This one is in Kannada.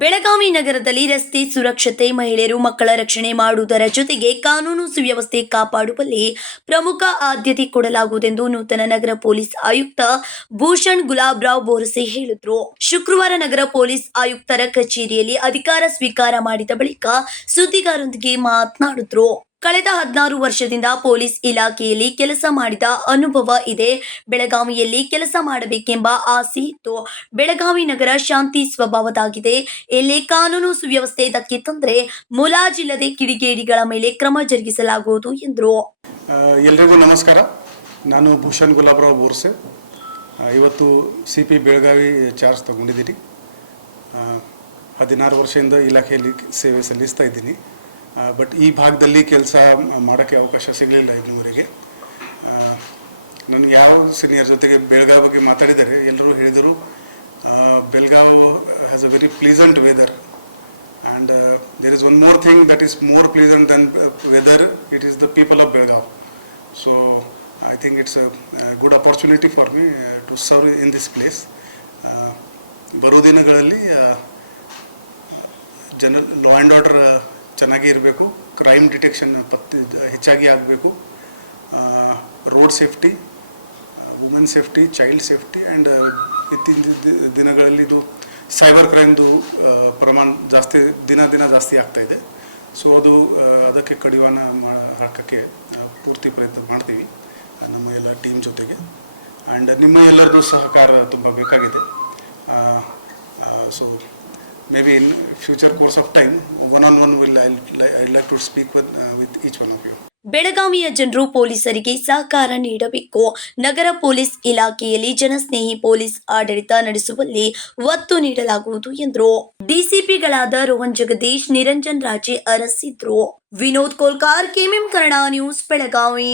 ಬೆಳಗಾವಿ ನಗರದಲ್ಲಿ ರಸ್ತೆ ಸುರಕ್ಷತೆ, ಮಹಿಳೆಯರು ಮಕ್ಕಳ ರಕ್ಷಣೆ ಮಾಡುವುದರ ಜೊತೆಗೆ ಕಾನೂನು ಸುವ್ಯವಸ್ಥೆ ಕಾಪಾಡುವಲ್ಲಿ ಪ್ರಮುಖ ಆದ್ಯತೆ ಕೊಡಲಾಗುವುದೆಂದು ನೂತನ ನಗರ ಪೊಲೀಸ್ ಆಯುಕ್ತ ಭೂಷಣ್ ಗುಲಾಬ್ರಾವ್ ಬೋರಸೆ ಹೇಳಿದರು. ಶುಕ್ರವಾರ ನಗರ ಪೊಲೀಸ್ ಆಯುಕ್ತರ ಕಚೇರಿಯಲ್ಲಿ ಅಧಿಕಾರ ಸ್ವೀಕಾರ ಮಾಡಿದ ಬಳಿಕ ಸುದ್ದಿಗಾರರೊಂದಿಗೆ ಮಾತನಾಡಿದ್ರು. ಕಳೆದ ಹದಿನಾರು ವರ್ಷದಿಂದ ಪೊಲೀಸ್ ಇಲಾಖೆಯಲ್ಲಿ ಕೆಲಸ ಮಾಡಿದ ಅನುಭವ ಇದೆ. ಬೆಳಗಾವಿಯಲ್ಲಿ ಕೆಲಸ ಮಾಡಬೇಕೆಂಬ ಆಸೆ ಇತ್ತು. ಬೆಳಗಾವಿ ನಗರ ಶಾಂತಿ ಸ್ವಭಾವದಾಗಿದೆ. ಇಲ್ಲಿ ಕಾನೂನು ಸುವ್ಯವಸ್ಥೆ ಧಕ್ಕೆ ತಂದ್ರೆ ಮುಲಾಜಿಲ್ಲದೆ ಕಿಡಿಗೇಡಿಗಳ ಮೇಲೆ ಕ್ರಮ ಜರುಗಿಸಲಾಗುವುದು ಎಂದರು. ಎಲ್ರಿಗೂ ನಮಸ್ಕಾರ. ನಾನು ಭೂಷಣ್ ಗುಲಾಬ್ರಾವ್ ಬೋರ್ಸೆ. ಇವತ್ತು ಸಿ ಪಿ ಬೆಳಗಾವಿ ಚಾರ್ಜ್ ತಗೊಂಡಿದ್ದೀನಿ. ಹದಿನಾರು ವರ್ಷದಿಂದ ಇಲಾಖೆಯಲ್ಲಿ ಸೇವೆ ಸಲ್ಲಿಸ್ತಾ ಇದ್ದೀನಿ. ಬಟ್ ಈ ಭಾಗದಲ್ಲಿ ಕೆಲಸ ಮಾಡೋಕ್ಕೆ ಅವಕಾಶ ಸಿಗಲಿಲ್ಲ ಇನ್ನೂವರೆಗೆ ನನಗೆ ಯಾವ ಸೀನಿಯರ್ ಜೊತೆಗೆ ಬೆಳಗಾವಿ ಬಗ್ಗೆ ಮಾತಾಡಿದ್ದಾರೆ, ಎಲ್ಲರೂ ಹೇಳಿದರು Belgaum has a very pleasant weather and there is one more thing that is more more then weather it is the people of Belgaum so I think it's a good opportunity for me to serve in this place ಬರೋ ದಿನಗಳಲ್ಲಿ ಜನರಲ್ ಲಾ ಆ್ಯಂಡ್ ಆರ್ಡರ್ ಚೆನ್ನಾಗಿ ಇರಬೇಕು. ಕ್ರೈಮ್ ಡಿಟೆಕ್ಷನ್ ಪತ್ತೆ ಹೆಚ್ಚಾಗಿ ಆಗಬೇಕು. Road safety women safety child safety and ಇತ್ತೀಚಿನ ದಿನಗಳಲ್ಲಿ ಇದು ಸೈಬರ್ ಕ್ರೈಮ್ದು ಪ್ರಮಾಣ ಜಾಸ್ತಿ, ದಿನ ದಿನ ಜಾಸ್ತಿ ಆಗ್ತಾ ಇದೆ. ಸೊ ಅದು ಅದಕ್ಕೆ ಕಡಿವಾಣ ಹಾಕೋಕ್ಕೆ ಪೂರ್ತಿ ಪ್ರಯತ್ನ ಮಾಡ್ತೀವಿ ನಮ್ಮ ಎಲ್ಲ ಟೀಮ್ ಜೊತೆಗೆ. ಆ್ಯಂಡ್ ನಿಮ್ಮ ಎಲ್ಲರದ್ದು ಸಹಕಾರ ತುಂಬ ಬೇಕಾಗಿದೆ. So may in future course of time, one on one will will like to speak with with each one of you ಬೆಳಗಾವಿಯ ಜನರು ಪೊಲೀಸರಿಗೆ ಸಹಕಾರ ನೀಡಬೇಕು. ನಗರ ಪೊಲೀಸ್ ಇಲಾಖೆಯಲ್ಲಿ ಜನಸ್ನೇಹಿ ಪೊಲೀಸ್ ಆಡಳಿತ ನಡೆಸುವಲ್ಲಿ ಒತ್ತು ನೀಡಲಾಗುವುದು ಎಂದರು. ಡಿಸಿಪಿಗಳಾದ ರೋಹನ್ ಜಗದೀಶ್ ನಿರಂಜನ್ ರಾಜೆ ಅರಸಿದ್ರು. Vinod Kolkar KMM Kannada news Belagavi.